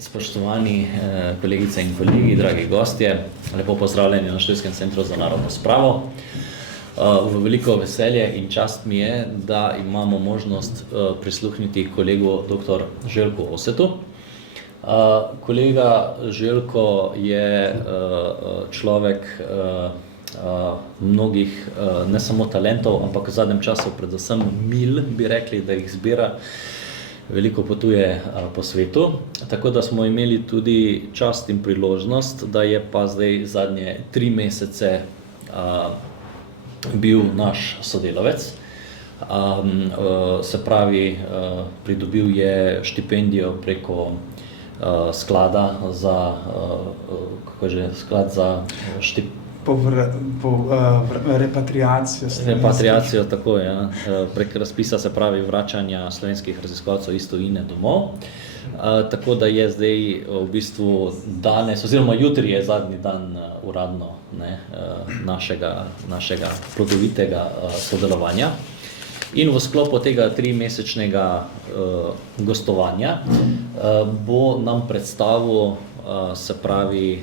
Spoštovani kolegice in kolegi, dragi gostje, lepo pozdravljeni na Študijskem centru za narodno spravo. V veliko veselje in čast mi je, da imamo možnost prisluhniti kolegu dr. Željku Osetu. Kolega Željko je človek mnogih ne samo talentov, ampak v zadnjem času predvsem mil, bi rekli, da jih zbira. Veliko potuje po svetu, tako da smo imeli tudi čast in priložnost, da je pa zdaj zadnje 3 mesece bil naš sodelavec. Se pravi, pridobil je štipendijo preko sklada za, sklad za repatriacijo. Repatriacijo, tako je. Ja. Prek razpisa, se pravi vračanja slovenskih raziskovalcev iz tujine domov. Tako da je zdaj v bistvu danes, oziroma jutri je zadnji dan uradno našega plodovitega sodelovanja. In v sklopu tega 3-mesečnega gostovanja bo nam predstavil, se pravi,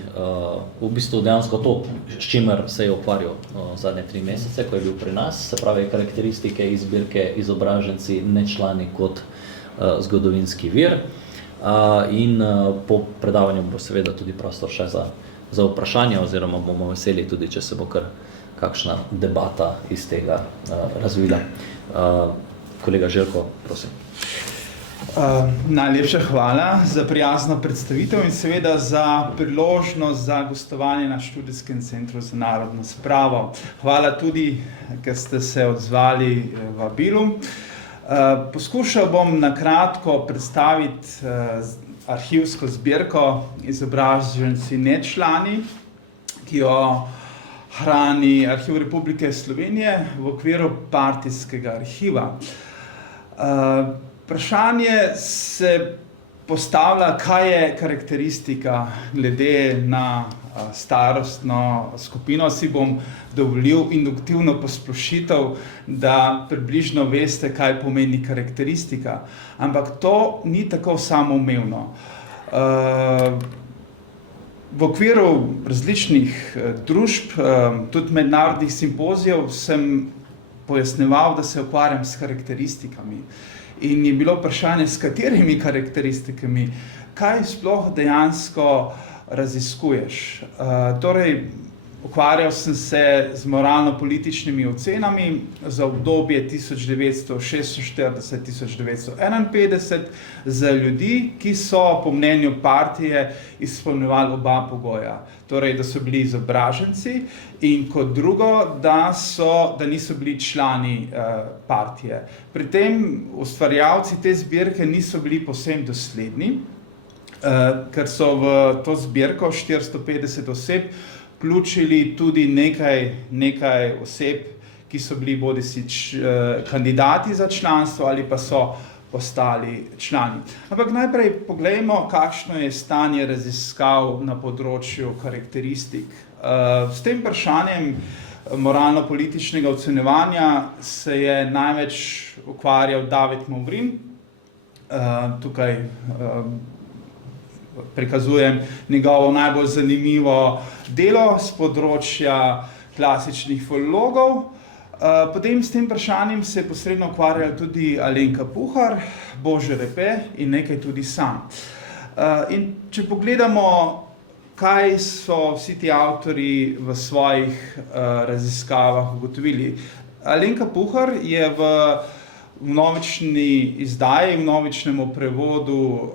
v bistvu dejansko to, s čimer se je ukvarjal zadnje 3 mesece, ko je bil pri nas, se pravi karakteristike iz zbirke Izobraženci, nečlani kot zgodovinski vir. In po predavanju bo seveda tudi prostor še za vprašanje, oziroma bomo veseli tudi, če se bo kar kakšna debata iz tega razvila. Kolega Željko, prosim. Najlepša hvala za prijazno predstavitev in seveda za priložnost za gostovanje na Študijskem centru za narodno spravo. Hvala tudi, ker ste se odzvali vabilu. Poskušal bom na kratko predstaviti arhivsko zbirko Izobraženci, nečlani, ki jo hrani Arhiv Republike Slovenije v okviru partijskega arhiva. Vprašanje se postavlja, kaj je karakteristika glede na starostno skupino. Si bom dovolil induktivno posplošitev, da približno veste, kaj pomeni karakteristika. Ampak to ni tako samoumevno. V okviru različnih družb, tudi mednarodnih simpozijev, sem pojasnjeval, da se ukvarjam s karakteristikami. In je bilo vprašanje, s katerimi karakteristikami, kaj sploh dejansko raziskuješ. Torej, ukvarjal sem se z moralno-političnimi ocenami za obdobje 1946-1951 za ljudi, ki so po mnenju partije izpolnjevali oba pogoja. Torej, da so bili izobraženci in kot drugo, da niso bili člani partije. Pri tem ustvarjalci te zbirke niso bili povsem dosledni, ker so v to zbirko 450 oseb vključili tudi nekaj oseb, ki so bili bodisi kandidati za članstvo ali pa so postali člani. Ampak najprej poglejmo, kakšno je stanje raziskav na področju karakteristik. S tem vprašanjem moralno-političnega ocenjevanja se je največ ukvarjal David Mouvrin. Tukaj prikazujem njegovo najbolj zanimivo delo s področja klasičnih filologov. Potem s tem vprašanjem se je posredno ukvarjal tudi Alenka Puhar, Bože Repe in nekaj tudi sam. In če pogledamo, kaj so vsi ti avtorji v svojih raziskavah ugotovili. Alenka Puhar je v vnovični izdaji, v vnovičnem prevodu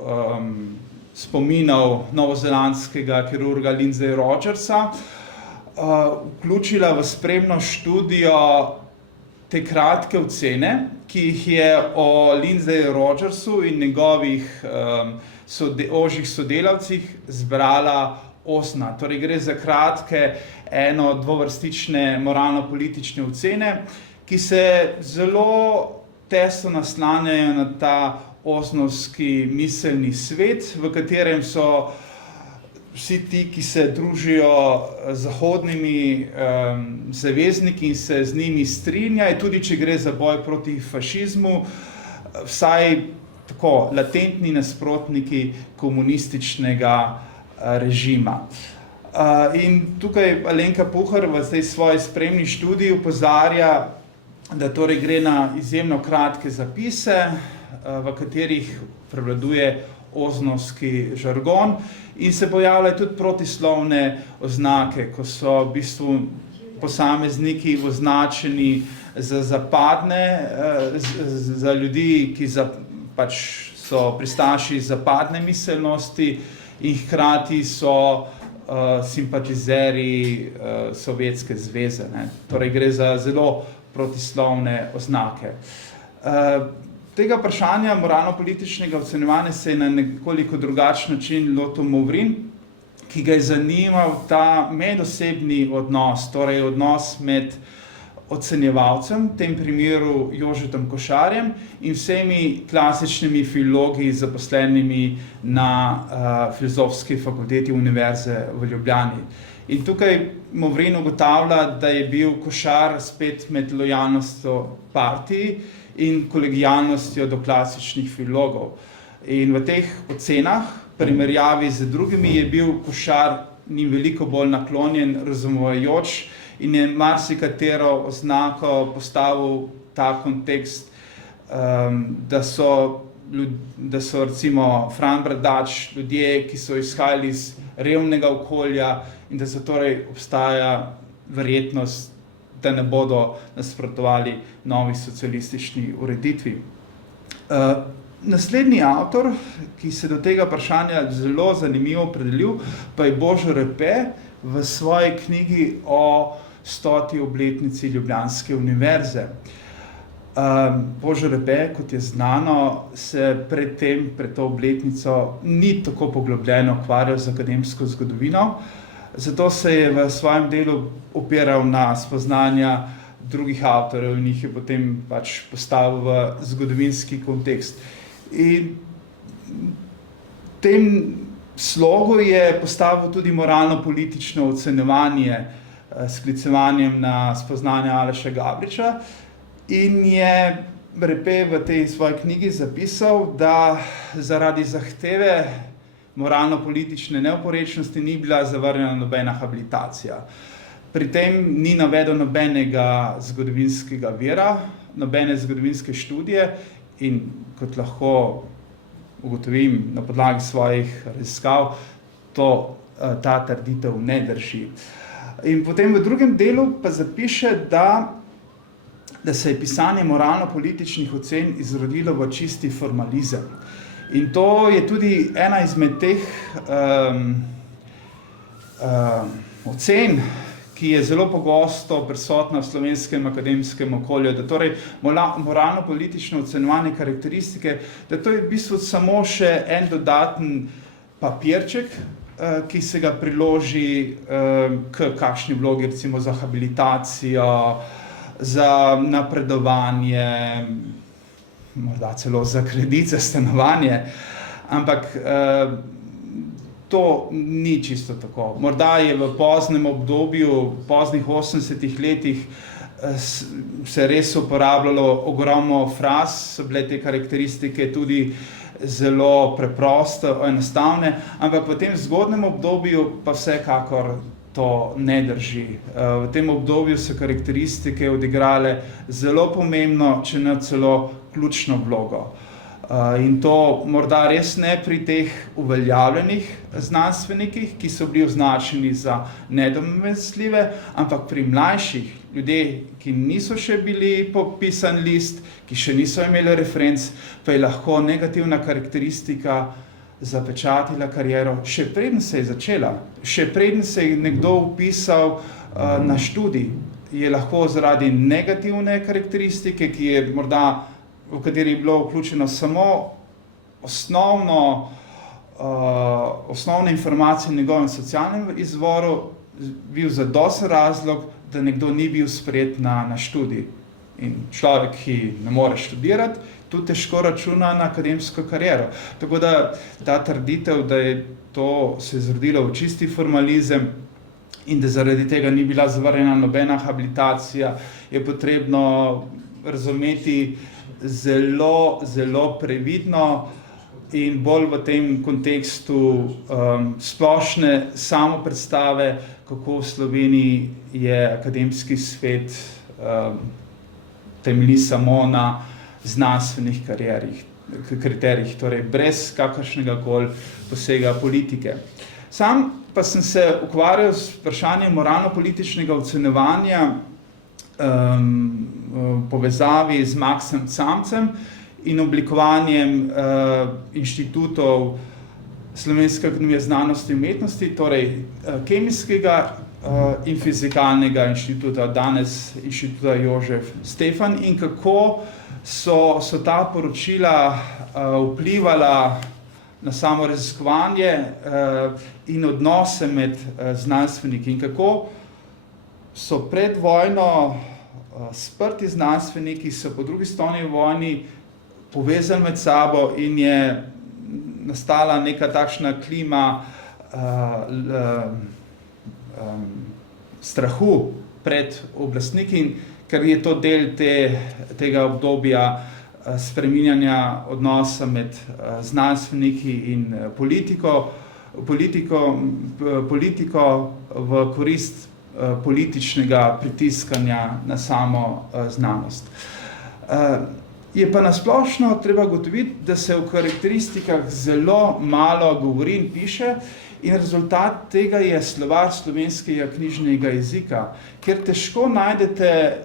spominov novozelandskega kirurga Lindsaya Rogersa vključila v spremno študijo te kratke ocene, ki jih je o Lindsaju Rogersu in njegovih ožjih sodelavcih zbrala Osna. Torej gre za kratke dvovrstične moralno-politične ocene, ki se zelo tesno naslanjajo na ta osnovski miselni svet, v katerem so vsi ti, ki se družijo z zahodnimi zavezniki in se z njimi strinjajo, tudi če gre za boj proti fašizmu, vsaj tako latentni nasprotniki komunističnega režima. In tukaj Alenka Puhar v tej svoji spremni študiji opozarja, da torej gre na izjemno kratke zapise, v katerih prevladuje oznovski žargon in se pojavljajo tudi protislovne oznake, ko so v bistvu posamezniki označeni za zapadne, za ljudi, ki pač so pristaši zapadne miselnosti in hkrati so simpatizeri Sovjetske zveze. Torej gre za zelo protislovne oznake. Tega vprašanja moralno-političnega ocenjevanja se je na nekoliko drugačen način lotil Movrin, ki ga je zanimal ta medosebni odnos, torej odnos med ocenjevalcem, v tem primeru Jožetom Košarjem in vsemi klasičnimi filologi zaposlenimi na Filozofski fakulteti Univerze v Ljubljani. In tukaj Movrin ugotavlja, da je bil Košar spet med lojalnostjo partiji in kolegijalnostjo do klasičnih filologov. In v teh ocenah, primerjavi z drugimi, je bil Košar njim veliko bolj naklonjen, razumevajoč in je marsikatero oznako postavil ta kontekst, da so recimo Fran Bradač ljudje, ki so izhajali iz revnega okolja in da se torej obstaja verjetnost, da ne bodo nasprotovali novi socialistični ureditvi. Naslednji avtor, ki se do tega vprašanja zelo zanimivo opredelil, pa je Božo Repe v svoji knjigi o 100. obletnici Ljubljanske univerze. Božo Repe, kot je znano, se pred to obletnico ni tako poglobljeno ukvarjal z akademsko zgodovino, zato se je v svojem delu opiral na spoznanja drugih avtorjev in jih je potem pač postavil v zgodovinski kontekst. In v tem slogu je postavil tudi moralno-politično ocenjevanje s sklicevanjem na spoznanja Aleša Gabriča in je Repe v tej svoji knjigi zapisal, da zaradi zahteve moralno-politične neoporečnosti ni bila zavrnjena nobena habilitacija. Pri tem ni navedel nobenega zgodovinskega vira, nobene zgodovinske študije in kot lahko ugotovim na podlagi svojih raziskav, ta trditev ne drži. In potem v drugem delu pa zapiše, da se je pisanje moralno-političnih ocen izrodilo v čisti formalizem. In to je tudi ena izmed teh ocen, ki je zelo pogosto prisotna v slovenskem akademskem okolju, da torej moralno-politično ocenjevanje karakteristike, da to je v bistvu samo še en dodaten papirček, ki se ga priloži k kakšni vlogi, recimo za habilitacijo, za napredovanje, morda celo za kredit, za stanovanje, ampak to ni čisto tako. Morda je v poznem obdobju, v poznih 80-ih letih se res uporabljalo ogromno fraz, so bile te karakteristike tudi zelo preproste, enostavne, ampak v tem zgodnem obdobju pa vsekakor to ne drži. V tem obdobju so karakteristike odigrale zelo pomembno, če ne celo ključno vlogo. In to morda res ne pri teh uveljavljenih znanstvenikih, ki so bili označeni za nedomestljive, ampak pri mlajših ljudeh, ki niso še bili popisan list, ki še niso imeli referenc, pa je lahko negativna karakteristika zapečatila kariero, še preden se je začela, še preden se je nekdo vpisal na študij, je lahko zaradi negativne karakteristike, ki je morda v kateri je bilo vključeno samo osnovne informacije o njegovem socialnem izvoru, bil zadosten razlog, da nekdo ni bil sprejet na študij. In človek, ki ne more študirati, tu težko računa na akademsko kariero. Tako da ta trditev, da je to se izrodilo v čisti formalizem in da zaradi tega ni bila zavrnjena nobena habilitacija, je potrebno razumeti zelo, zelo previdno in bolj v tem kontekstu splošne samopredstave, kako v Sloveniji je akademski svet temelji samo na znanstvenih kriterijih, torej brez kakršnega koli posega politike. Sam pa sem se ukvarjal s vprašanjem moralno-političnega ocenjevanja v povezavi z Maxem Camcem in oblikovanjem inštitutov Slovenske akademije znanosti in umetnosti, torej kemijskega in fizikalnega inštituta, danes inštituta Jožef Stefan, in kako so ta poročila vplivala na samo raziskovanje in odnose med znanstveniki in kako so pred vojno sprti znanstveniki, so po drugi strani vojni povezani med sabo in je nastala neka takšna klima strahu pred oblastniki, ker je to del tega obdobja spreminjanja odnosa med znanstveniki in politiko v korist političnega pritiskanja na samo znanost. Je pa nasplošno treba ugotoviti, da se v karakteristikah zelo malo govori in piše, in rezultat tega je slovar slovenskega knjižnega jezika, kjer težko najdete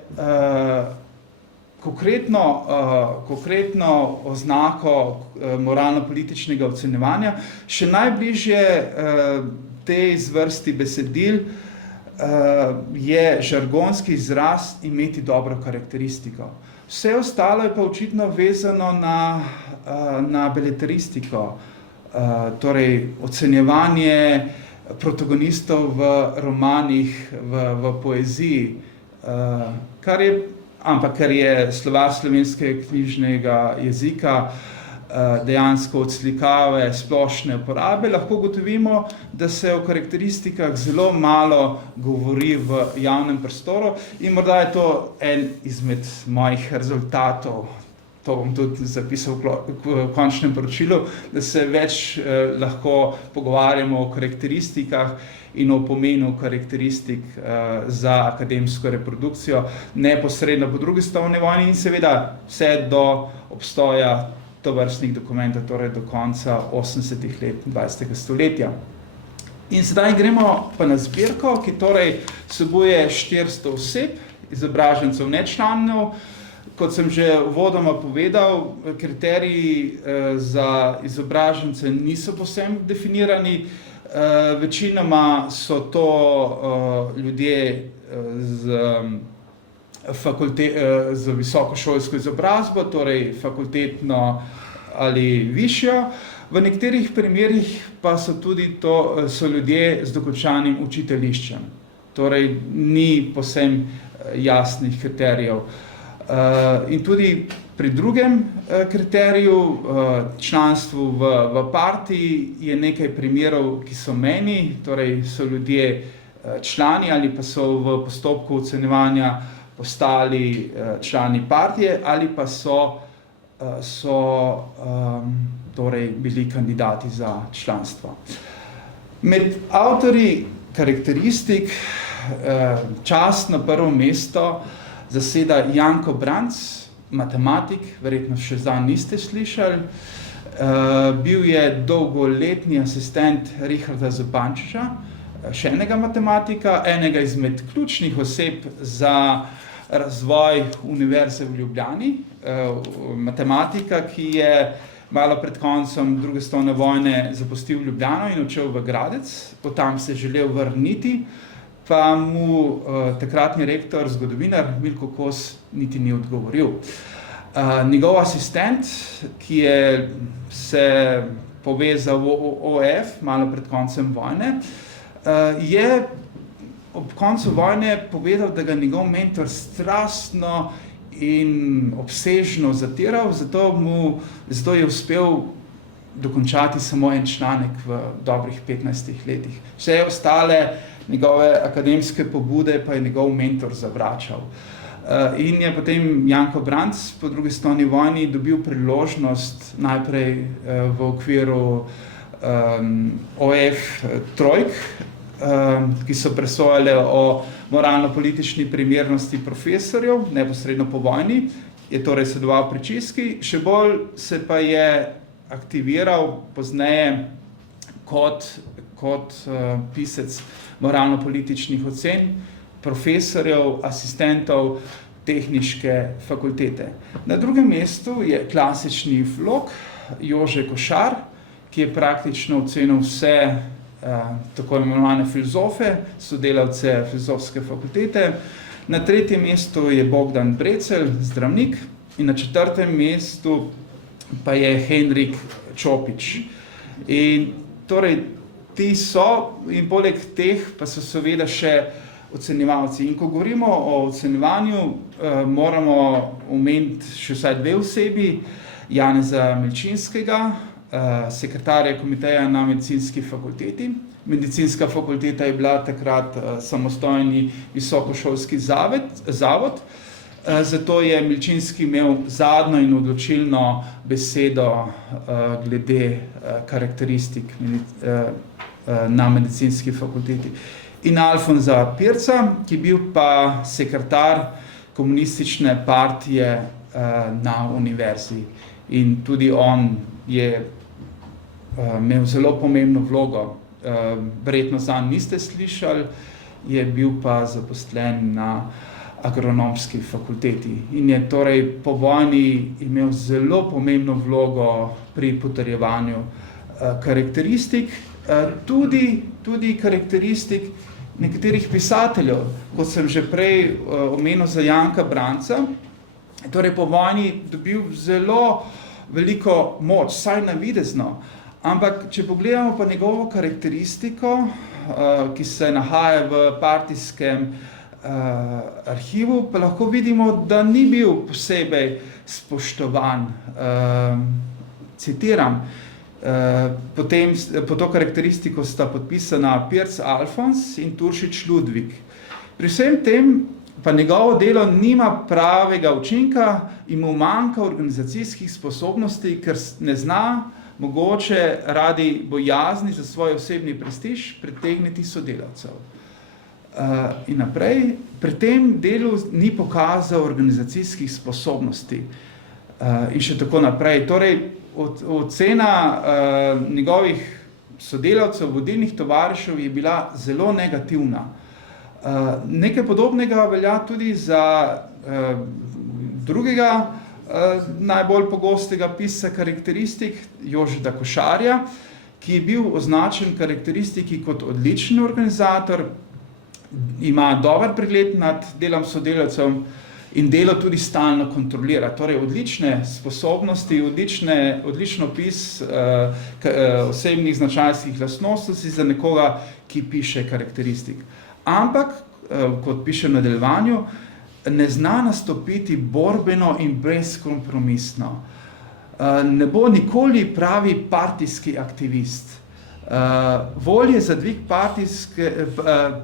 konkretno oznako moralno-političnega ocenjevanja. Še najbližje tej zvrsti besedil je žargonski izraz imeti dobro karakteristiko. Vse ostalo je pa očitno vezano na beletristiko, torej ocenjevanje protagonistov v romanih, v poeziji, ker je slovar slovenskega knjižnega jezika dejansko odslikave splošne uporabe, lahko ugotovimo, da se o karakteristikah zelo malo govori v javnem prostoru in morda je to en izmed mojih rezultatov. To bom tudi zapisal v končnem poročilu, da se več lahko pogovarjamo o karakteristikah in o pomenu karakteristik za akademsko reprodukcijo neposredno po drugi svetovni vojni in seveda vse do obstoja tovrstnih dokumentov, torej do konca 80-ih let 20. stoletja. In sedaj gremo pa na zbirko, ki torej vsebuje 400 oseb, izobražencev, nečlanov. Kot sem že uvodoma povedal, kriteriji za izobražence niso povsem definirani. Večinoma so to ljudje z visokošolsko izobrazbo, torej fakultetno ali višjo. V nekaterih primerih pa so ljudje z dokončanim učiteljiščem. Torej ni povsem jasnih kriterijev. In tudi pri drugem kriteriju, članstvu v partiji, je nekaj primerov, ki so mejni, torej so ljudje člani ali pa so v postopku ocenjevanja postali člani partije ali pa so torej bili kandidati za članstvo. Med avtorji karakteristik čast na prvo mesto zaseda Janko Branc, matematik, verjetno še zanj niste slišali. Bil je dolgoletni asistent Richarda Zupančiča, še enega matematika, enega izmed ključnih oseb za razvoj Univerze v Ljubljani, matematika, ki je malo pred koncem druge svetovne vojne zapustil Ljubljano in odšel v Gradec, potem se je želel vrniti, pa mu takratni rektor, zgodovinar Milko Kos, niti ni odgovoril. Njegov asistent, ki je se povezal v OF malo pred koncem vojne, je ob koncu vojne povedal, da ga njegov mentor strastno in obsežno zatiral, zato je uspel dokončati samo en članek v dobrih 15 letih. Vse ostale njegove akademske pobude pa je njegov mentor zavračal. In je potem Janko Branc po drugi svetovni vojni dobil priložnost najprej v okviru OF trojk, ki so presojale o moralno-politični primernosti profesorjev, neposredno po vojni, je torej sodeloval pri čistki, še bolj se pa je aktiviral pozneje kot pisec moralno-političnih ocen profesorjev, asistentov tehniške fakultete. Na drugem mestu je klasični vlog Jože Košar, ki je praktično ocenil vse tako imenovane filozofe, sodelavce filozofske fakultete. Na tretjem mestu je Bogdan Brecelj, zdravnik, in na četrtem mestu pa je Henrik Čopič. In torej ti so, in poleg teh pa so seveda še ocenjevalci. In ko govorimo o ocenjevanju, moramo omeniti še vsaj dve osebi, Janeza Milčinskega, sekretarja komiteja na medicinski fakulteti. Medicinska fakulteta je bila takrat samostojni visokošolski zavod, zato je Milčinski imel zadnjo in odločilno besedo glede karakteristik na medicinski fakulteti. In Alfonza Pirca, ki je bil pa sekretar komunistične partije na univerzi. In tudi on je imel zelo pomembno vlogo. Verjetno zanj niste slišali, je bil pa zaposlen na agronomski fakulteti. In je torej po vojni imel zelo pomembno vlogo pri potrjevanju karakteristik, tudi karakteristik nekaterih pisateljev, kot sem že prej omenil za Janka Branca, torej po vojni dobil zelo veliko moč, saj navidezno, ampak če pogledamo pa njegovo karakteristiko, ki se nahaja v partijskem arhivu, pa lahko vidimo, da ni bil posebej spoštovan. Citiram, potem po to karakteristiko sta podpisana Pirc Alfons in Turšič Ludvik. Pri vsem tem pa njegovo delo nima pravega učinka in mu manjka organizacijskih sposobnosti, ker ne zna mogoče radi bojazni za svoj osebni prestiž pritegniti sodelavcev. In naprej, pri tem delu ni pokazal organizacijskih sposobnosti in še tako naprej. Torej, ocena njegovih sodelavcev, vodilnih tovarišev je bila zelo negativna. Nekaj podobnega velja tudi za drugega najbolj pogostega pisca karakteristik, Jožeta Košarja, ki je bil označen karakteristiki kot odličen organizator, ima dober pregled nad delom sodelavcev in delo tudi stalno kontrolira. Torej odlične sposobnosti, odličen opis osebnih značajskih lastnosti za nekoga, ki piše karakteristik. Ampak, kot piše v nadaljevanju, ne zna nastopiti borbeno in brezkompromisno. Ne bo nikoli pravi partijski aktivist. Volje za dvig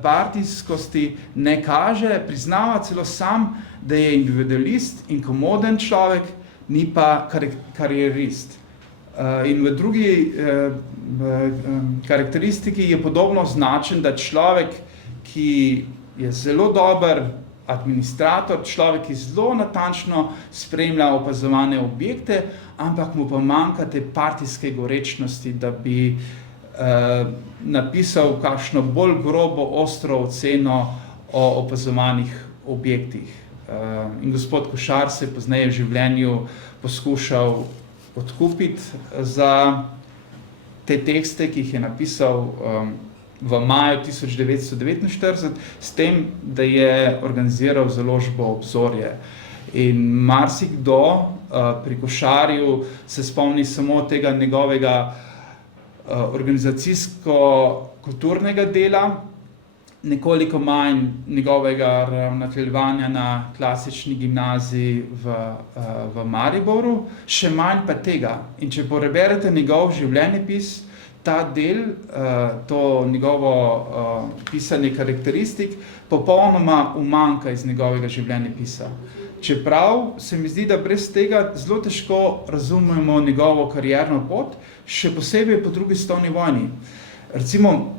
partijskosti ne kaže, priznava celo sam, da je individualist in komoden človek, ni pa karierist. In v drugi karakteristiki je podobno označen, da človek, ki je zelo dober administrator, človek, ki zelo natančno spremlja opazovane objekte, ampak mu pa manjka te partijske gorečnosti, da bi napisal kakšno bolj grobo, ostro oceno o opazovanih objektih. In gospod Košar se je pozneje v življenju poskušal odkupiti za te tekste, ki jih je napisal v maju 1949, s tem, da je organiziral založbo Obzorje. In marsikdo pri Košarju se spomni samo tega njegovega organizacijsko-kulturnega dela, nekoliko manj njegovega ravnateljevanja na klasični gimnaziji v Mariboru, še manj pa tega. In če preberete njegov življenjepis, ta del, to njegovo pisanje karakteristik, popolnoma umanjka iz njegovega življenjepisa. Čeprav se mi zdi, da brez tega zelo težko razumemo njegovo karierno pot, še posebej po drugi svetovni vojni. Recimo,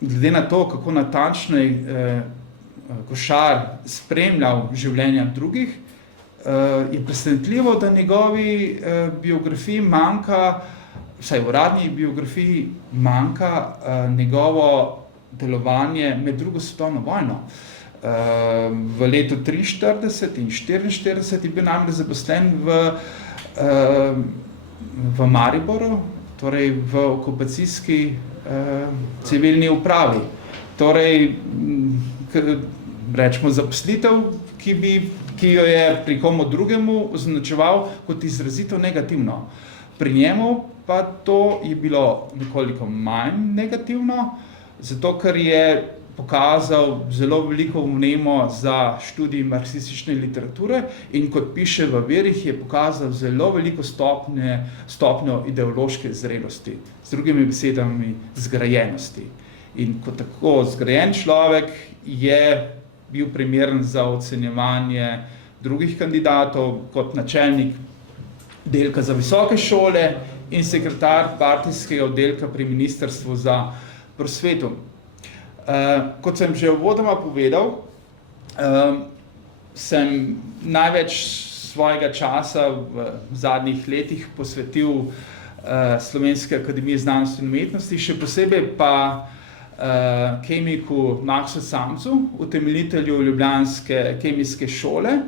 glede na to, kako natančno je Košar spremljal življenja drugih, je presenetljivo, da njegovi biografiji manjka, vsaj v uradni biografiji manjka njegovo delovanje med drugo svetovno vojno. V letu 1943 in 1944 je bil namreč zaposlen v Mariboru, torej v okupacijski civilni upravi. Torej, rečemo zaposlitev, ki jo je pri komu drugemu označeval kot izrazito negativno. Pri njemu pa to je bilo nekoliko manj negativno, zato ker je pokazal zelo veliko vnemo za študij marksistične literature in kot piše v Virih, je pokazal zelo veliko stopnjo ideološke zrelosti, z drugimi besedami zgrajenosti. In kot tako zgrajen človek je bil primeren za ocenjevanje drugih kandidatov kot načelnik oddelka za visoke šole in sekretar partijskega oddelka pri Ministrstvu za prosveto. Kot sem že uvodoma povedal, sem največ svojega časa v zadnjih letih posvetil Slovenske akademije znanosti in umetnosti, še posebej pa kemiku Maksu Samcu, utemeljitelju ljubljanske kemijske šole,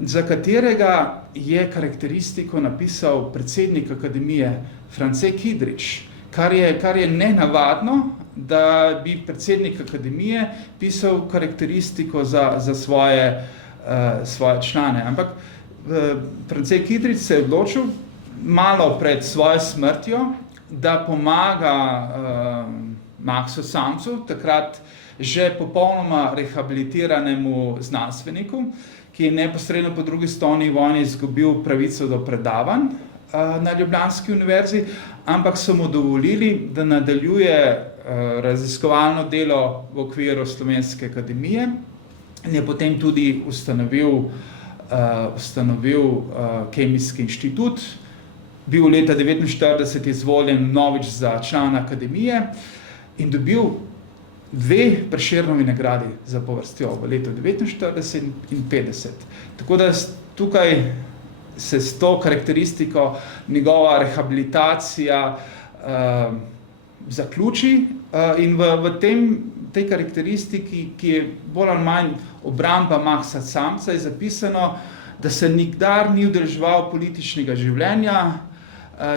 za katerega je karakteristiko napisal predsednik akademije France Kidrič, kar je nenavadno, da bi predsednik akademije pisal karakteristiko za svoje člane. Ampak France Kidrič se je odločil malo pred svojo smrtjo, da pomaga Maksu Samcu, takrat že popolnoma rehabilitiranemu znanstveniku, ki je neposredno po drugi svetovni vojni izgubil pravico do predavanj na Ljubljanski univerzi, ampak so mu dovolili, da nadaljuje raziskovalno delo v okviru Slovenske akademije in je potem tudi ustanovil Kemijski inštitut. Bil leta 1949 izvoljen novič za člana akademije in dobil 2 Prešernovi nagradi zapovrstjo v letu 1949 in 1950. Tako da tukaj se s to karakteristiko njegova rehabilitacija zaključi in v tej karakteristiki, ki je bolj ali manj obramba Maksa Samca, je zapisano, da se nikdar ni udeleževal političnega življenja,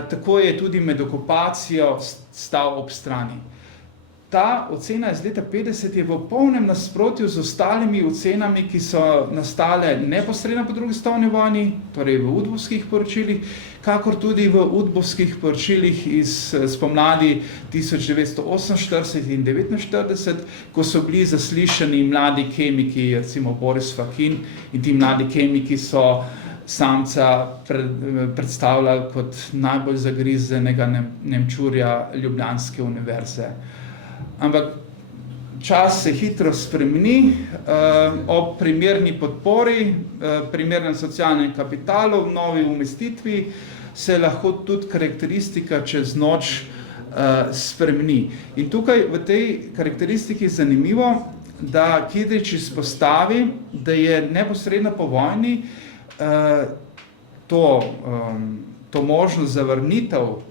tako je tudi med okupacijo stal ob strani. Ta ocena iz leta 50 je v polnem nasprotju z ostalimi ocenami, ki so nastale neposredno po drugi svetovni vojni, torej v udbovskih poročilih, kakor tudi v udbovskih poročilih iz spomladi 1948 in 1949, ko so bili zaslišani mladi kemiki, recimo Boris Fakin, in ti mladi kemiki so Samca predstavljali kot najbolj zagrizenega nemčurja Ljubljanske univerze. Ampak čas se hitro spremeni, ob primerni podpori, primernem socialnem kapitalu, v novi umestitvi se lahko tudi karakteristika čez noč spremeni. In tukaj v tej karakteristiki je zanimivo, da Kidrič izpostavi, da je neposredno po vojni to možnost zavrnitev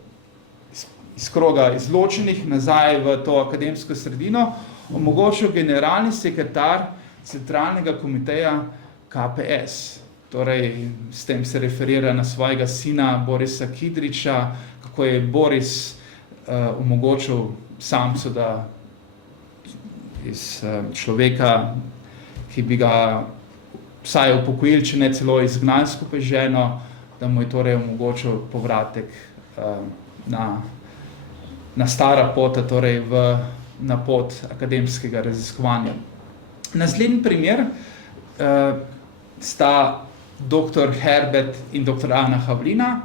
iz kroga izločenih nazaj v to akademsko sredino omogočil generalni sekretar centralnega komiteja KPS. Torej, s tem se referira na svojega sina Borisa Kidriča, kako je Boris omogočil Samcu, da iz človeka, ki bi ga vsaj upokojili, če ne celo izgnali skupaj z ženo, da mu je torej omogočil povratek na stara pota, torej na pot akademskega raziskovanja. Naslednji primer sta dr. Herbert in dr. Ana Havlina.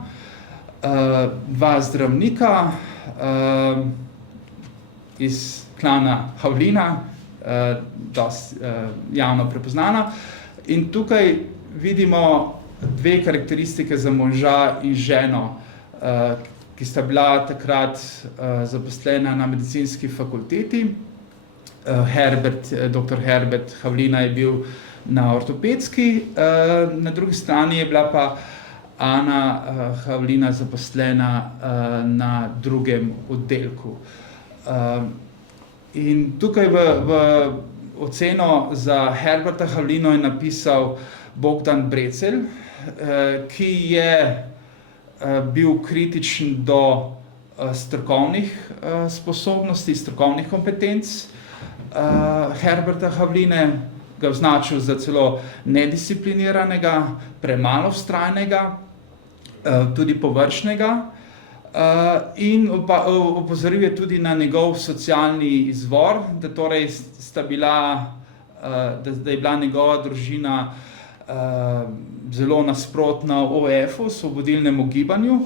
dva zdravnika iz klana Havlina, dosti javno prepoznana. In tukaj vidimo dve karakteristike za moža in ženo, ki sta bila takrat zaposlena na medicinski fakulteti. Dr. Herbert Havlina je bil na ortopedski, na drugi strani je bila pa Ana Havlina zaposlena na drugem oddelku. In tukaj v oceno za Herberta Havlino je napisal Bogdan Brecelj, ki je bil kritičen do strokovnih sposobnosti, strokovnih kompetenc Herberta Havline, ga označil za celo nediscipliniranega, premalo vztrajnega, tudi površnega, in opozoril je tudi na njegov socialni izvor, da torej da je bila njegova družina zelo nasprotna OF-u, Osvobodilnemu gibanju,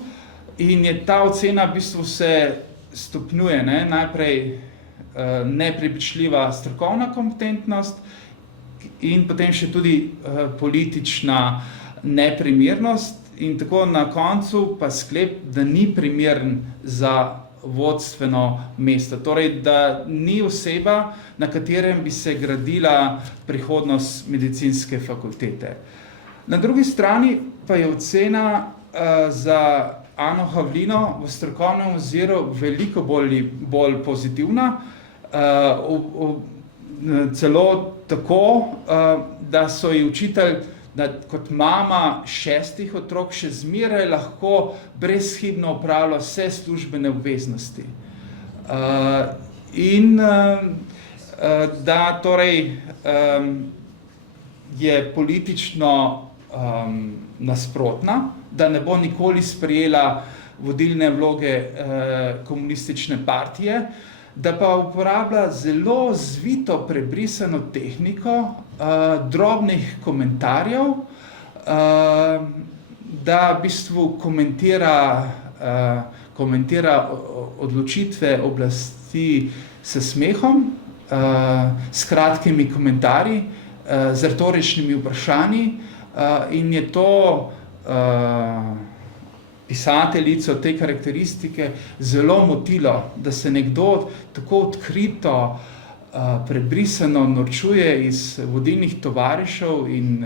in je ta ocena v bistvu se stopnjuje, najprej neprepričljiva strokovna kompetentnost in potem še tudi politična neprimernost, in tako na koncu pa sklep, da ni primeren za vodstveno mesto. Torej, da ni oseba, na katerem bi se gradila prihodnost medicinske fakultete. Na drugi strani pa je ocena za Ano Havlino v strokovnem oziru veliko bolj pozitivna, celo tako, da so ji učitelj, da kot mama 6 otrok še zmeraj lahko brezhibno opravlja vse službene obveznosti. In da torej je politično nasprotna, da ne bo nikoli sprejela vodilne vloge komunistične partije, da pa uporablja zelo zvito prebrisano tehniko drobnih komentarjev, da v bistvu komentira odločitve oblasti s smehom, s kratkimi komentarji, z retoričnimi vprašanji, in je to pisateljico te karakteristike zelo motilo, da se nekdo tako odkrito, prebrisano norčuje iz vodilnih tovarišev in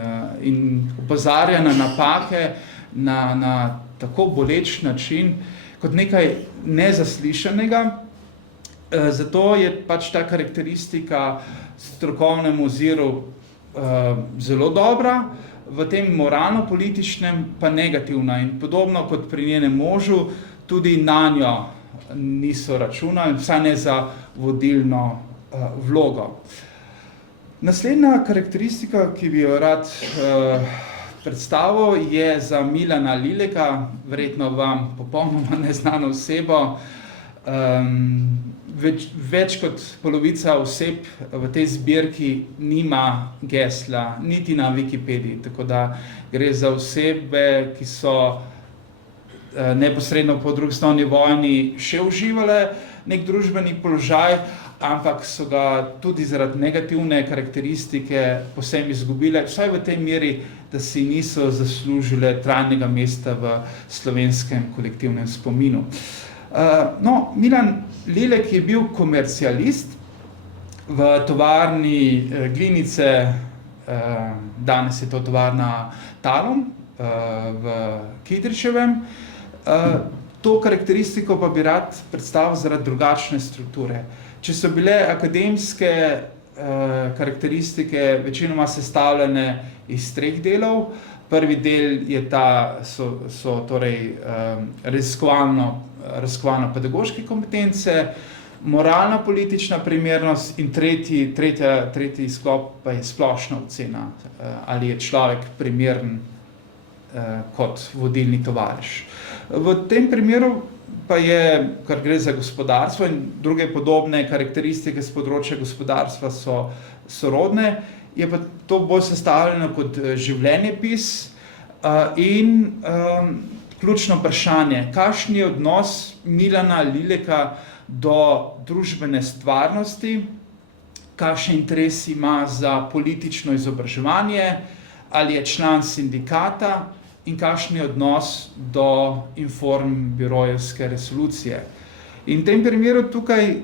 opozarja na napake na tako boleč način, kot nekaj nezaslišanega. Zato je pač ta karakteristika strokovnemu oziru zelo dobra, v tem moralno-političnem pa negativna, in podobno kot pri njenem možu, tudi nanjo niso računali, vsaj ne za vodilno vlogo. Naslednja karakteristika, ki bi jo rad predstavil, je za Milana Lileka, verjetno vam popolnoma neznano osebo. Več kot polovica oseb v tej zbirki nima gesla, niti na Wikipediji, tako da gre za osebe, ki so neposredno po drugi svetovni vojni še uživale nek družbeni položaj, ampak so ga tudi zaradi negativne karakteristike povsem izgubile, vsaj v tej meri, da si niso zaslužile trajnega mesta v slovenskem kolektivnem spominu. Milan Lilek je bil komercialist v tovarni Glinice, danes je to tovarna Talum v Kidričevem. To karakteristiko pa bi rad predstavil zaradi drugačne strukture. Če so bile akademske karakteristike večinoma sestavljene iz 3 delov, prvi del je so torej raziskovalno-pedagoške kompetence, moralna politična primernost in tretji sklop pa je splošna ocena, ali je človek primeren kot vodilni tovariš. V tem primeru pa je, kar gre za gospodarstvo in druge podobne karakteristike z področja gospodarstva so sorodne, je pa to bolj sestavljeno kot življenjepis in ključno vprašanje, kakšen je odnos Milana Lileka do družbene stvarnosti, kakšen interes ima za politično izobraževanje, ali je član sindikata in kakšen je odnos do informbirojevske resolucije. In v tem primeru tukaj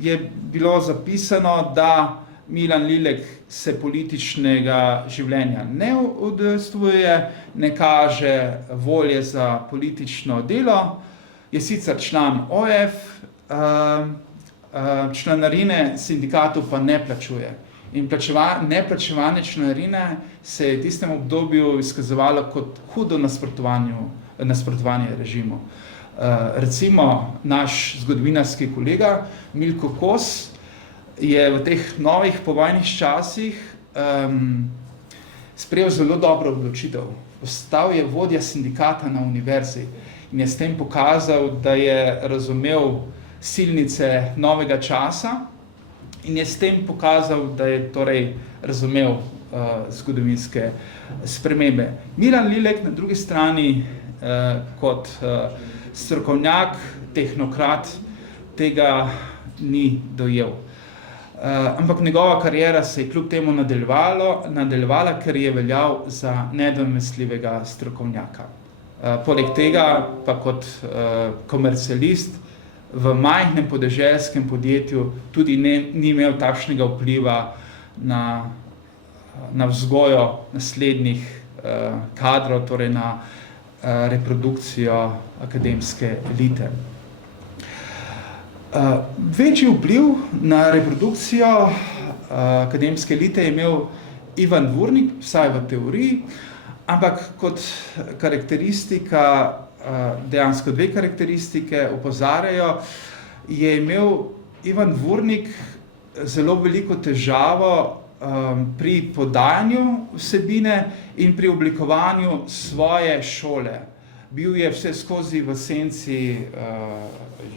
je bilo zapisano, da Milan Lilek se političnega življenja ne udejstvuje, ne kaže volje za politično delo, je sicer član OF, članarine sindikatu pa ne plačuje. In neplačevanje članarine se je v tistem obdobju izkazovalo kot hudo nasprotovanje režimu. Recimo naš zgodovinarski kolega Milko Kos je v teh novih povojnih časih sprejel zelo dobro odločitev. Postal je vodja sindikata na univerzi in je s tem pokazal, da je razumel silnice novega časa in je s tem pokazal, da je torej razumel zgodovinske spremembe. Milan Lilek na drugi strani kot strokovnjak, tehnokrat tega ni dojel. Ampak njegova kariera se je kljub temu nadaljevala, ker je veljal za nedomesljivega strokovnjaka. Poleg tega pa kot komercialist v majhnem podeželskem podjetju tudi ni imel takšnega vpliva na vzgojo naslednjih kadrov, torej na reprodukcijo akademske elite. Večji vpliv na reprodukcijo akademske elite je imel Ivan Vurnik, vsaj v teoriji, ampak kot karakteristika, dejansko dve karakteristike opozarjajo, je imel Ivan Vurnik zelo veliko težavo pri podajanju vsebine in pri oblikovanju svoje šole. Bil je vse skozi v senci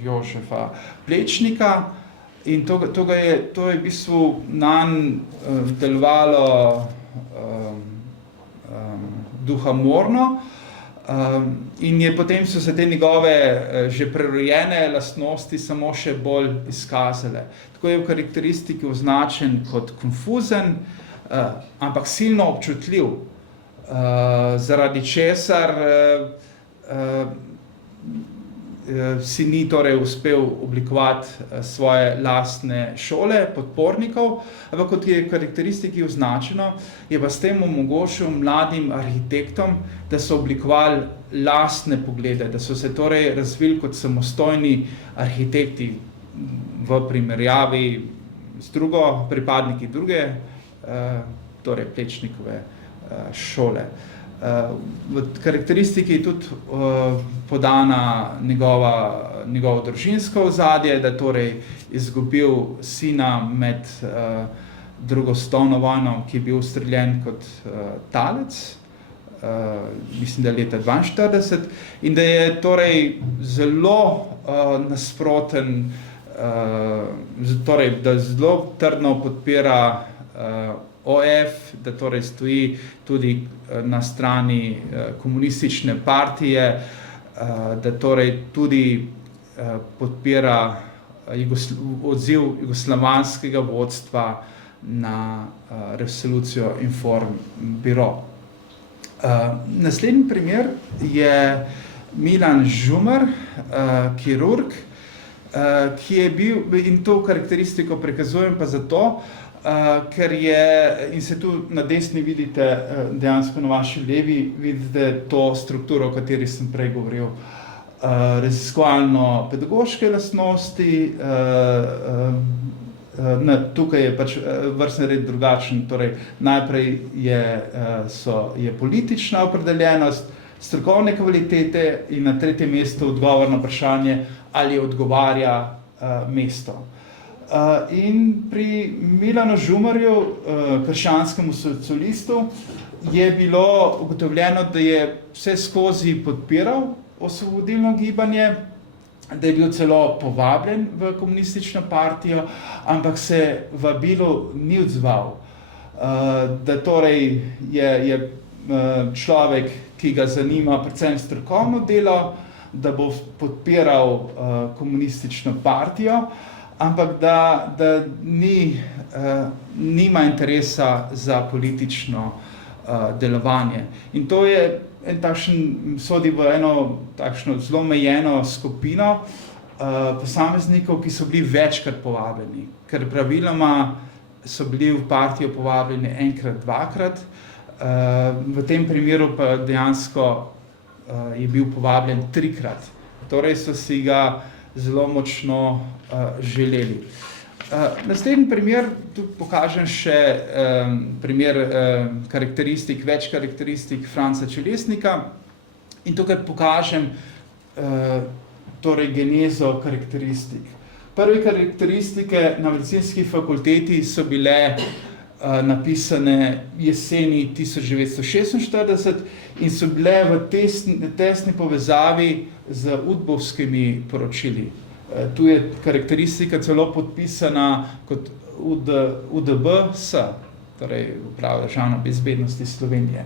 Jožefa Plečnika in to je v bistvu nanj delovalo duhamorno in potem so se te njegove že prerojene lastnosti samo še bolj izkazale. Tako je v karakteristiki označen kot konfuzen, ampak silno občutljiv, zaradi česar si ni torej uspel oblikovati svoje lastne šole podpornikov, ampak kot je v karakteristiki označeno, je pa s tem omogočil mladim arhitektom, da so oblikovali lastne poglede, da so se torej razvili kot samostojni arhitekti v primerjavi z pripadniki druge, torej Plečnikove šole. V karakteristiki je tudi podana njegovo družinsko ozadje, da torej izgubil sina med drugo svetovno vojno, ki je bil ustreljen kot talec, mislim, da leta 1942, in da je torej zelo nasproten, torej, da zelo trdno podpira OF, da torej stoji tudi na strani komunistične partije, da torej tudi podpira odziv jugoslovanskega vodstva na resolucijo Informbiro. Naslednji primer je Milan Žumer, kirurg, ki je bil, in to karakteristiko prikazujem pa zato, ker je, in se tu na desni vidite, dejansko na vaši levi, vidite to strukturo, o kateri sem prej govoril. Raziskovalno-pedagoške lastnosti, tukaj je pač vrstni red drugačen, torej najprej je politična opredeljenost, strokovne kvalitete in na tretjem mestu odgovor na vprašanje, ali odgovarja mesto. In pri Milanu Žumerju, krščanskemu socialistu, je bilo ugotovljeno, da je vse skozi podpiral osvobodilno gibanje, da je bil celo povabljen v komunistično partijo, ampak se vabilu ni odzval. Da torej je človek, ki ga zanima predvsem strokovno delo, da bo podpiral komunistično partijo, ampak da nima interesa za politično delovanje. In to je sodi v eno takšno zelo omejeno skupino posameznikov, ki so bili večkrat povabljeni, ker praviloma so bili v partijo povabljeni enkrat, dvakrat, v tem primeru pa dejansko je bil povabljen trikrat. Torej so si ga zelo močno želeli. Naslednji primer, tu pokažem še primer karakteristik, več karakteristik Franca Čelesnika in tukaj pokažem torej genezo karakteristik. Prve karakteristike na medicinski fakulteti so bile napisane jeseni 1946 in so bile v tesni povezavi z udbovskimi poročili. Tu je karakteristika celo podpisana kot UDB-S, torej Uprava državne bezbednosti Slovenije.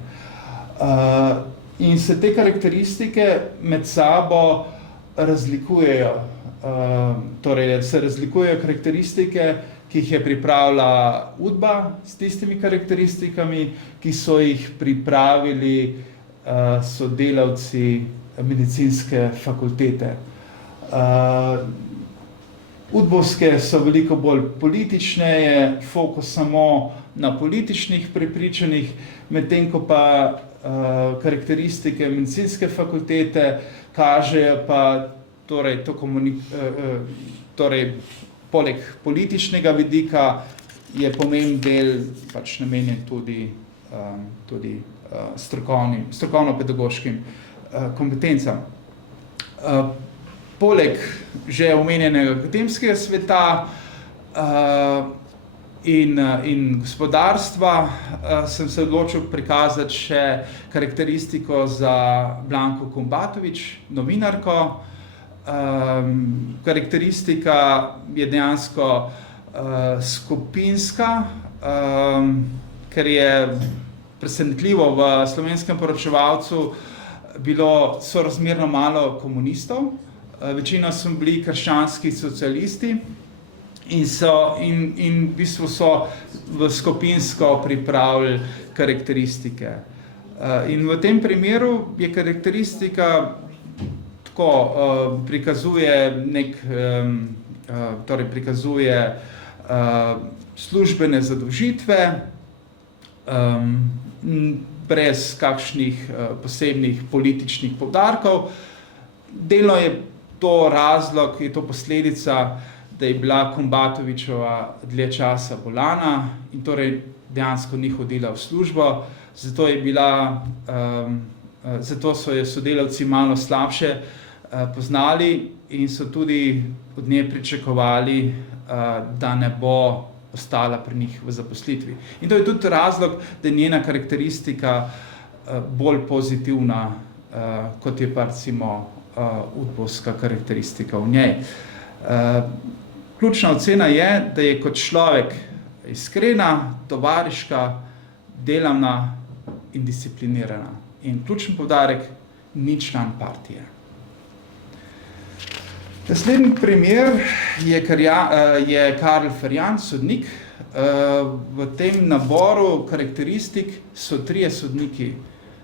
In se te karakteristike med sabo razlikujejo. Torej se razlikujejo karakteristike, ki jih je pripravila UDBA s tistimi karakteristikami, ki so jih pripravili sodelavci medicinske fakultete. Udbovske so veliko bolj politične, je fokus samo na političnih prepričanjih, medtem ko pa karakteristike medicinske fakultete kažejo pa torej poleg političnega vidika je pomemben del pač namenjen tudi strokovno-pedagoškim kompetencam. Poleg že omenjenega akademskega sveta in gospodarstva sem se odločil prikazati še karakteristiko za Blanko Kombatovič, novinarko. Karakteristika je dejansko skupinska, ker je presenetljivo v Slovenskem poročevalcu bilo sorazmerno malo komunistov. Večina so bili krščanski socialisti in v bistvu so v skupinsko pripravili karakteristike. In v tem primeru je karakteristika tako prikazuje službene zadolžitve brez kakšnih posebnih političnih poudarkov. Delno je to razlog, je to posledica, da je bila Kombatovičova dlje časa bolana in torej dejansko ni hodila v službo, zato so jo sodelavci malo slabše poznali in so tudi od nje pričakovali, da ne bo ostala pri njih v zaposlitvi. In to je tudi razlog, da je njena karakteristika bolj pozitivna, kot je pa recimo udbovska karakteristika v njej. Ključna ocena je, da je kot človek iskrena, tovariška, delavna in disciplinirana. In ključen poudarek, ni član partije. Naslednji primer je Karl Ferjan, sodnik. V tem naboru karakteristik so 3 sodniki.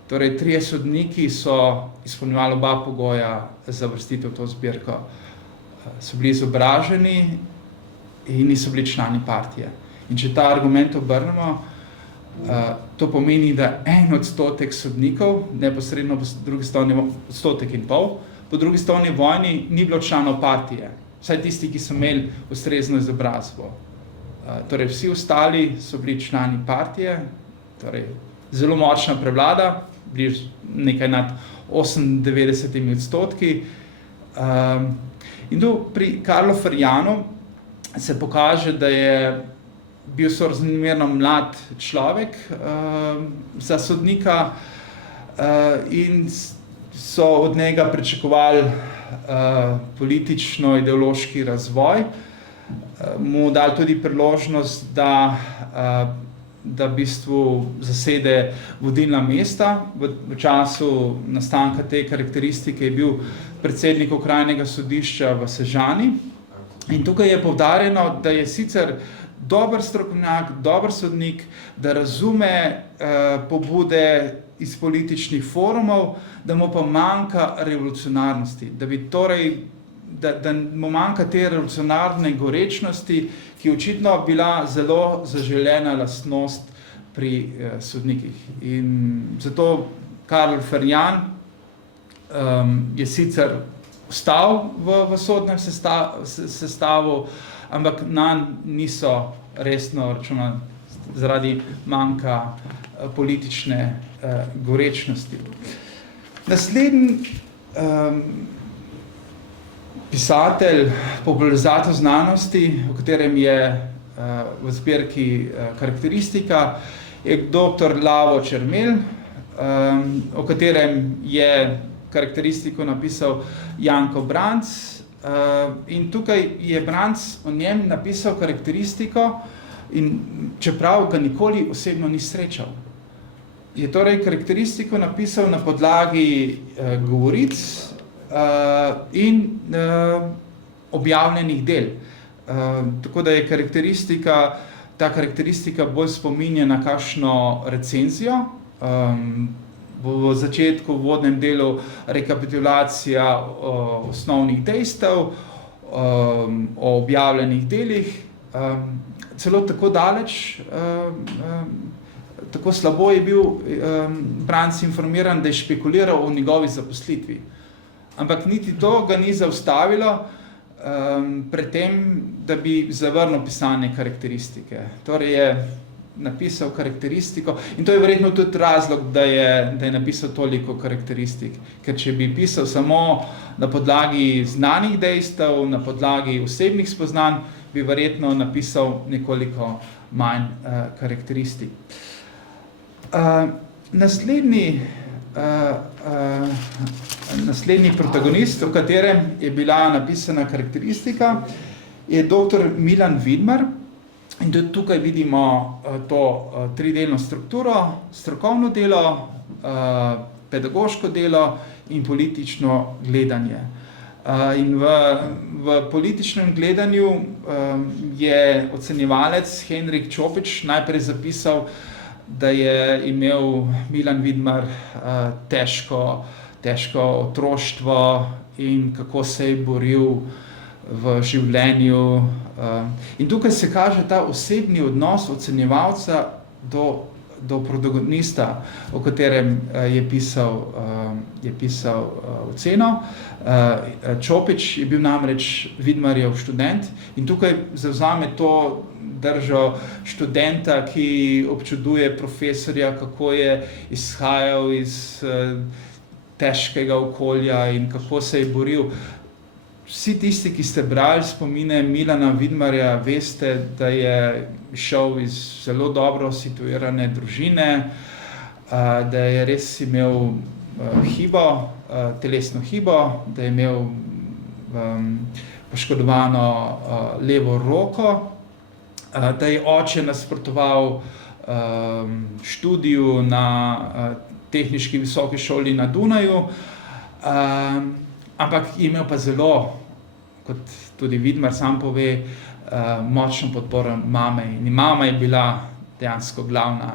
Torej, 3 sodniki so izpolnjevali oba pogoja za vrstitev v to zbirko. So bili izobraženi in niso bili člani partije. In če ta argument obrnemo, to pomeni, da 1% sodnikov, neposredno po drugi strani 1,5%, po drugi strani vojni ni bilo članov partije. Vsaj tisti, ki so imeli ustrezno izobrazbo. Torej, vsi ostali so bili člani partije, torej zelo močna prevlada, bili nekaj nad 98%. In tu pri Karlu Ferjanu se pokaže, da je bil sorazmerno mlad človek za sodnika in so od njega pričakovali politično-ideološki razvoj. Mu dali tudi priložnost, da da v bistvu zasede vodilna mesta. V času nastanka te karakteristike je bil predsednik okrajnega sodišča v Sežani. In tukaj je poudarjeno, da je sicer dober strokovnjak, dober sodnik, da razume pobude iz političnih forumov, da mu pa manjka revolucionarnosti, da mu manjka te revolucionarne gorečnosti, ki je očitno bila zelo zaželena lastnost pri sodnikih. In zato Karl Ferjan je sicer ostal v sodnem sestavu, ampak nanj niso resno računali zaradi manjka politične gorečnosti. Naslednji pisatelj, popularizator znanosti, o katerem je v zbirki karakteristika, je dr. Lavo Čermelj, o katerem je karakteristiko napisal Janko Branc. In tukaj je Branc o njem napisal karakteristiko, in čeprav ga nikoli osebno ni srečal. Je torej karakteristiko napisal na podlagi govoric in objavljenih del. Tako da je ta karakteristika bolj spominja na kakšno recenzijo. V začetku, v uvodnem delu, rekapitulacija osnovnih dejstev, o objavljenih delih, celo tako daleč, tako slabo je bil Branc informiran, da je špekuliral o njegovi zaposlitvi. Ampak niti to ga ni zaustavilo pred tem, da bi zavrnil pisanje karakteristike. Torej je napisal karakteristiko in to je verjetno tudi razlog, da je napisal toliko karakteristik. Ker če bi pisal samo na podlagi znanih dejstev, na podlagi osebnih spoznanj, bi verjetno napisal nekoliko manj karakteristik. Naslednji protagonist, o katerem je bila napisana karakteristika, je dr. Milan Vidmar. In tudi tukaj vidimo to tridelno strukturo, strokovno delo, pedagoško delo in politično gledanje. In v političnem gledanju je ocenjevalec Henrik Čopič najprej zapisal, da je imel Milan Vidmar težko otroštvo in kako se je boril v življenju. In tukaj se kaže ta osebni odnos ocenjevalca do protagonista, o katerem je pisal oceno. Čopič je bil namreč Vidmarjev študent in tukaj zavzame to držo študenta, ki občuduje profesorja, kako je izhajal iz težkega okolja in kako se je boril. Vsi tisti, ki ste brali spomine Milana Vidmarja, veste, da je šel iz zelo dobro situirane družine, da je res imel telesno hibo, da je imel poškodovano levo roko, da je oče nasprotoval študiju na tehniški visoki šoli na Dunaju, ampak je imel pa zelo, kot tudi Vidmar sam pove, močno podporo mame. In mama je bila dejansko glavna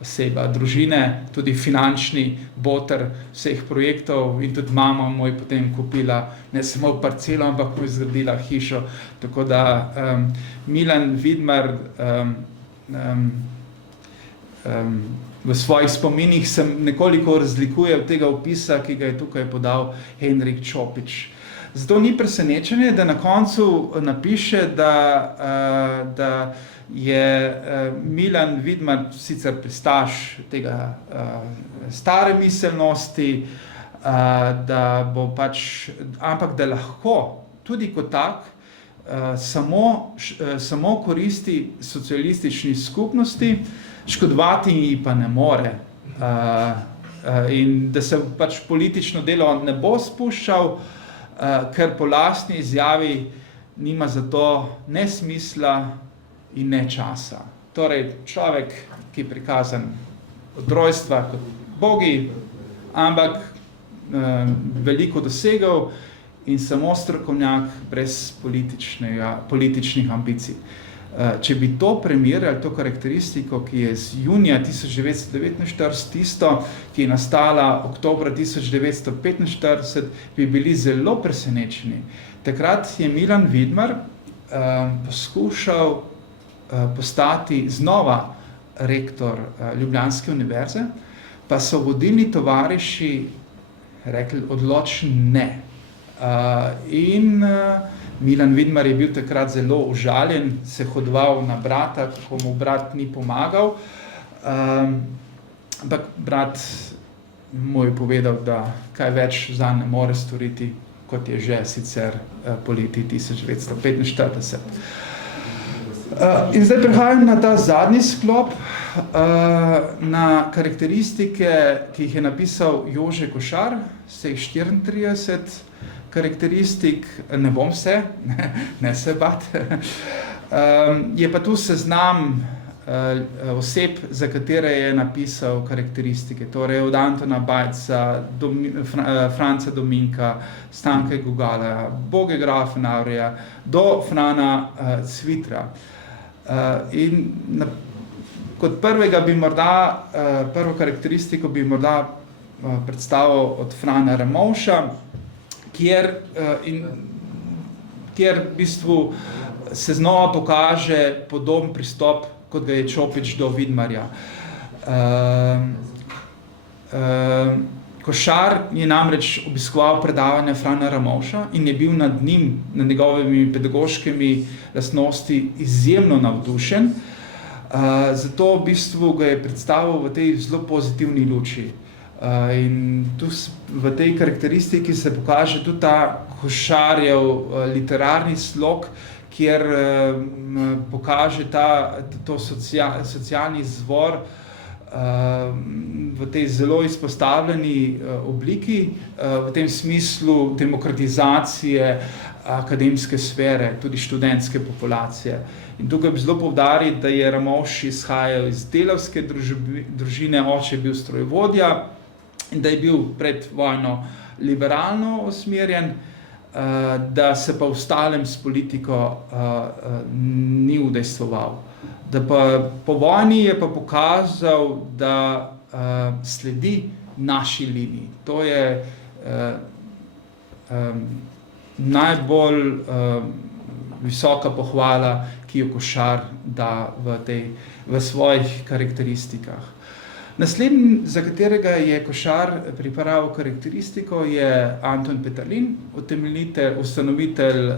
oseba družine, tudi finančni boter vseh projektov in tudi mama mu je potem kupila ne samo parcelo, ampak mu je zgradila hišo. Tako da Milan Vidmar v svojih spominih se nekoliko razlikuje od tega opisa, ki ga je tukaj podal Henrik Čopič. Zato ni presenečenje, da na koncu napiše, da je Milan Vidmar sicer pristaš tega stare miselnosti, ampak da lahko tudi kot tak samo koristi socialistični skupnosti, škodovati ji pa ne more. In da se pač politično delo ne bo spuščal, ker po lastni izjavi nima za to ne smisla in ne časa. Torej, človek, ki je prikazan od rojstva kot bogi, ampak veliko dosegel in samo strokovnjak brez političnih ambicij. Če bi to primerjali, to karakteristiko, ki je z junija 1949, tisto, ki je nastala oktobra 1945, bi bili zelo presenečeni. Takrat je Milan Vidmar poskušal postati znova rektor Ljubljanske univerze, pa so vodilni tovariši rekli odločen ne. Milan Vidmar je bil takrat zelo užaljen, se hodoval na brata, kako mu brat ni pomagal. Ampak brat mu je povedal, da kaj več zanj ne more storiti, kot je že sicer poleti 1945. In zdaj prehajam na ta zadnji sklop, na karakteristike, ki jih je napisal Jože Košar, vseh 34 karakteristik, ne bom vse, ne se bat. Je pa tu seznam oseb, za katere je napisal karakteristike, torej od Antona Bajca, Franca Dominka, Stanke Gugala, Boge Grafenaurja do Frana Cvitra. Kot prvega bi morda, prvo karakteristiko bi morda predstavil od Frana Ramovša, kjer v bistvu se znova pokaže podoben pristop, kot ga je Čopič do Vidmarja. Košar je namreč obiskoval predavanja Frana Ramovša in je bil nad njim, nad njegovimi pedagoškimi lastnosti izjemno navdušen. Zato v bistvu ga je predstavil v tej zelo pozitivni luči. In tu v tej karakteristiki se pokaže tudi ta Košarjev literarni slog, kjer pokaže to socialni izvor v tej zelo izpostavljeni obliki, v tem smislu demokratizacije akademske sfere, tudi študentske populacije. In tukaj bi zelo poudariti, da je Ramovš izhajal iz delavske družine, oče je bil strojvodja in da je bil pred vojno liberalno usmerjen, da se pa v ostalem s politiko ni udejstvoval. Da pa po vojni je pa pokazal, da sledi naši liniji. To je najbolj visoka pohvala, ki jo Košar da v svojih karakteristikah. Naslednji, za katerega je Košar pripravil karakteristiko, je Anton Peterlin, ustanovitelj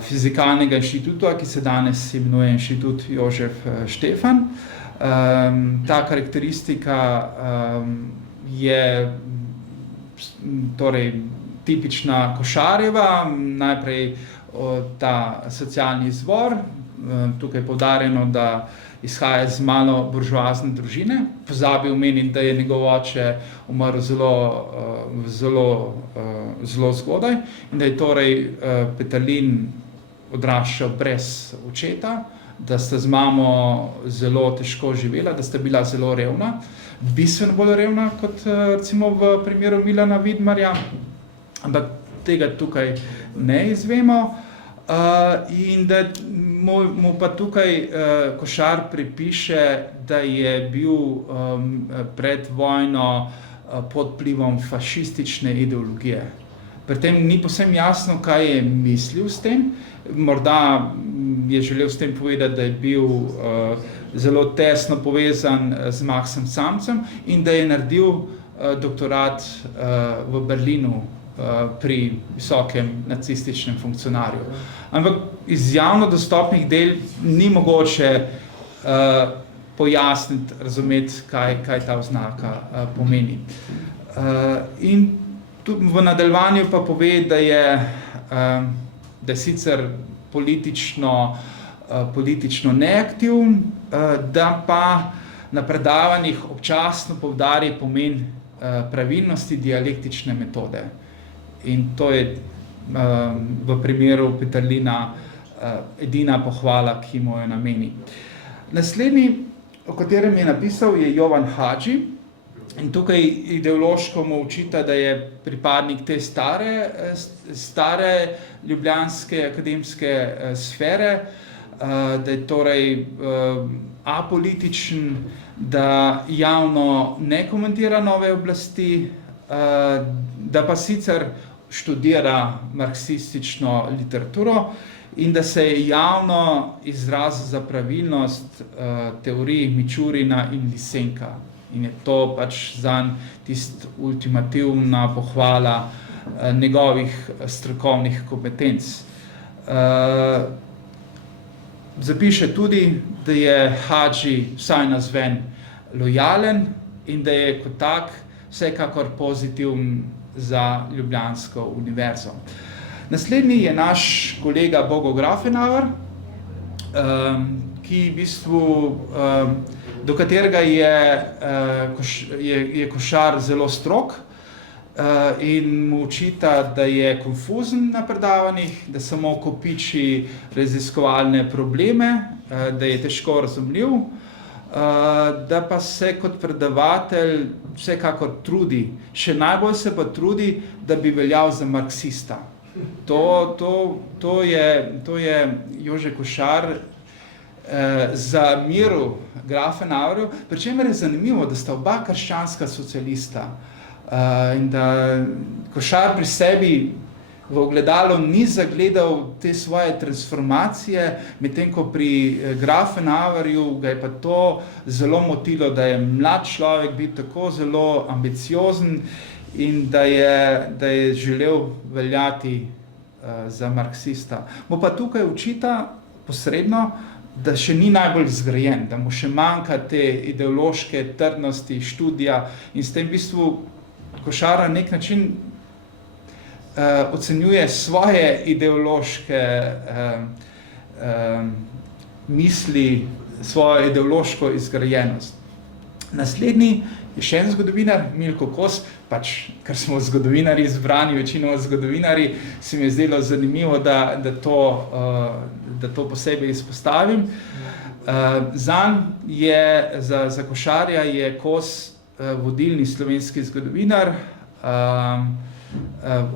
Fizikalnega inštituta, ki se danes imenuje Inštitut Jožef Štefan. Ta karakteristika je torej tipična Košarjeva, najprej ta socialni izvor, tukaj je poudarjeno, da izhaja iz malo buržoazne družine, pozabi omeniti, da je njegov oče umrl zelo zgodaj in da je torej Peterlin odraščal brez očeta, da sta z mamo zelo težko živela, da sta bila zelo revna, bistveno bolj revna kot recimo v primeru Milana Vidmarja, ampak tega tukaj ne izvemo. In da mu pa tukaj Košar pripiše, da je bil pred vojno pod vplivom fašistične ideologije. Pri tem ni povsem jasno, kaj je mislil s tem. Morda je želel s tem povedati, da je bil zelo tesno povezan z Maxom Samcem in da je naredil doktorat v Berlinu pri visokem nacističnem funkcionarju. Ampak iz javno dostopnih del ni mogoče pojasniti, razumeti, kaj ta oznaka pomeni. In tu v nadaljevanju pa pove, da je sicer politično neaktiven, da pa na predavanjih občasno poudari pomen pravilnosti dialektične metode. In to je v primeru Peterlina edina pohvala, ki mu jo nameni. Naslednji, o katerem je napisal, je Jovan Hadži. In tukaj ideološko mu očita, da je pripadnik te stare ljubljanske akademske sfere, da je torej apolitičen, da javno ne komentira nove oblasti, da pa sicer študira marksistično literaturo in da se je javno izrazil za pravilnost teorij Mičurina in Lisenka. In je to pač zanj tista ultimativna pohvala njegovih strokovnih kompetenc. Zapiše tudi, da je Hadži vsaj nazven lojalen in da je kot tak vsekakor pozitiven za Ljubljansko univerzo. Naslednji je naš kolega Bogo Grafenauer, ki v bistvu, do katerega je Košar zelo strog in mu očita, da je konfuzen na predavanjih, da samo kopiči raziskovalne probleme, da je težko razumljiv, da pa se kot predavatelj vsekakor trudi, še najbolj se pa trudi, da bi veljal za marksista. To je Jože Košar zameril Grafenauerju, pri čemer je zanimivo, da sta oba krščanska socialista in da Košar pri sebi v ogledalo ni zagledal te svoje transformacije, medtem ko pri Grafenauerju ga je pa to zelo motilo, da je mlad človek bil tako zelo ambiciozen in da je želel veljati za marksista. Mu pa tukaj očita posredno, da še ni najbolj zgrajen, da mu še manjka te ideološke trdnosti študija in s tem v bistvu Košar na nek način ocenjuje svoje ideološke misli, svojo ideološko izgrajenost. Naslednji je še en zgodovinar, Milko Kos, pač, ker smo zgodovinarji izbrani, večinoma zgodovinarji, se mi je zdelo zanimivo, da to posebej izpostavim. Za Košarja je Kos vodilni slovenski zgodovinar,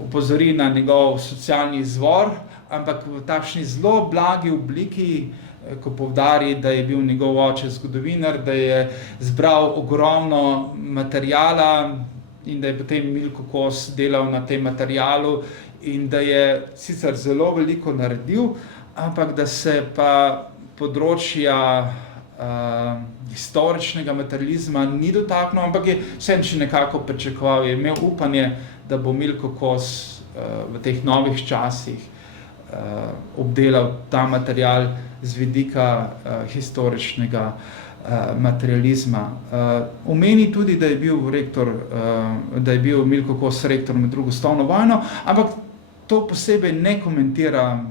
opozori na njegov socialni izvor, ampak v takšni zelo blagi obliki, ko poudari, da je bil njegov oče zgodovinar, da je zbral ogromno materiala in da je potem Milko Kos delal na tem materialu in da je sicer zelo veliko naredil, ampak da se pa področja historičnega materializma ni dotaknil, ampak je vsem še nekako pričakoval, je imel upanje, da bo Milko Kos v teh novih časih obdelal ta material z vidika historičnega materializma. Omeni tudi, da je bil Milko Kos rektor med drugo svetovno vojno, ampak to posebej ne komentira,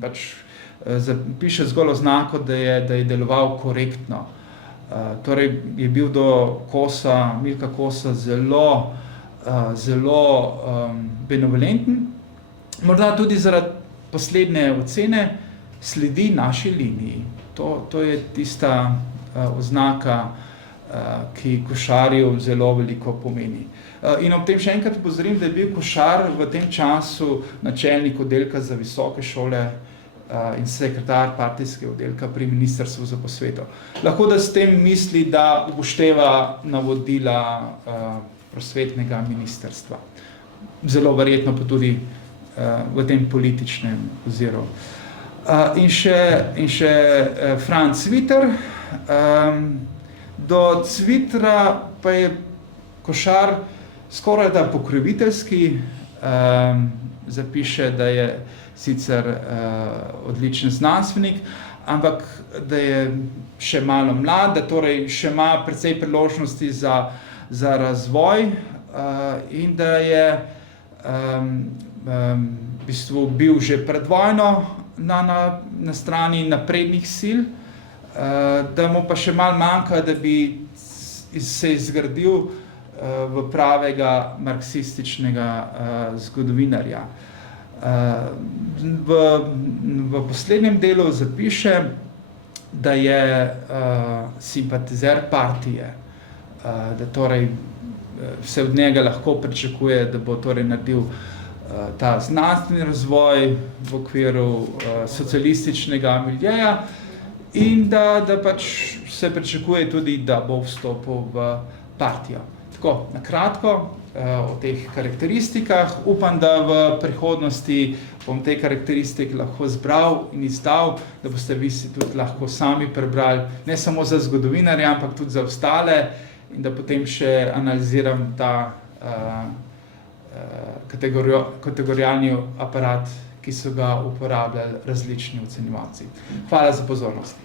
pač piše zgolj oznako, da je deloval korektno. Torej je bil do Milka Kosa zelo benevolenten, morda tudi zaradi poslednje ocene sledi naši liniji. To je tista oznaka, ki Košarju zelo veliko pomeni. In ob tem še enkrat upozorim, da je bil Košar v tem času načelnik oddelka za visoke šole in sekretar partijskega oddelka pri Ministrstvu za prosveto. Lahko da s tem misli, da upošteva navodila prosvetnega ministrstva. Zelo verjetno pa tudi v tem političnem oziru. In še Franz Cviter. Do Cvitra pa je Košar skoraj da pokroviteljski, zapiše, da je sicer odličen znanstvenik, ampak da je še malo mlad, da torej še ima precej priložnosti za razvoj in da je v bistvu bil že pred vojno na strani naprednih sil, da mu pa še malo manjka, da bi se izgradil v pravega marksističnega zgodovinarja. V poslednjem delu zapiše, da je simpatizer partije, da torej se od njega lahko pričakuje, da bo torej naredil ta znanstveni razvoj v okviru socialističnega miljeja in da pač se pričakuje tudi, da bo vstopil v partijo. Tako, na kratko o teh karakteristikah. Upam, da v prihodnosti bom te karakteristike lahko zbral in izdal, da boste vi si tudi lahko sami prebrali, ne samo za zgodovinarje, ampak tudi za ostale, in da potem še analiziram ta kategorijalni aparat, ki so ga uporabljali različni ocenjevalci. Hvala za pozornost.